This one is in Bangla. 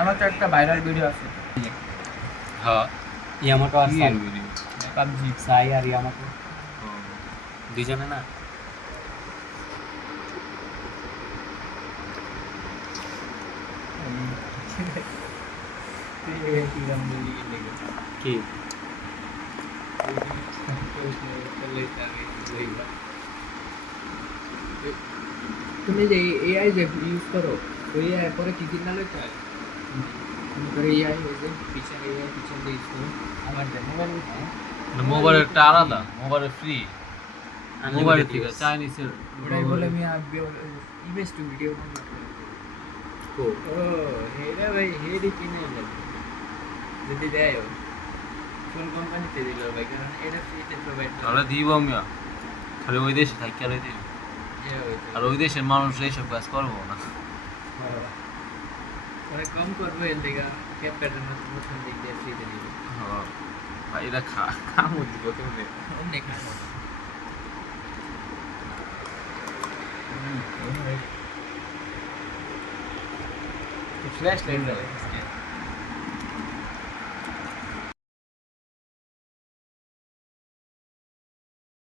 আমার তো একটা ভাইরাল ভিডিও আছে হ্যাঁ ইয়ামাটো আর সাই ভিডিও পাবজি সাই আর ইয়ামাটো দুজনে না কি তুমি যে এআই যে ইউজ করো ওই এআই পরে কি কিনা লইতে হয় তুমি করে এআই ওই যে পিছনে এআই পিছনে ইউজ করো আমার যে মোবাইল মোবাইল একটা আলাদা মোবাইল ফ্রি মোবাইল থেকে চাইনিজের ওটাই বলে আমি ইমেজ টু ভিডিও ও হেডা ভাই হেডি কিনে যাবে যদি দেয় কোন কোম্পানিতে দিল ভাই কারণ এটা ফ্রিতে প্রোভাইড করে তাহলে দিব আমিও খালি ওই দেশে থাকি আর দিব আর ওই দেশের মানুষ এইসব কাজ করবো না ওরা কম করবো এর লেগা ক্যাপের মতন দিক দিয়ে ফ্রিতে দিব হ্যাঁ ভাই এটা খামো দিব কেমনে অনেক খাবো ফ্ল্যাশ লাইট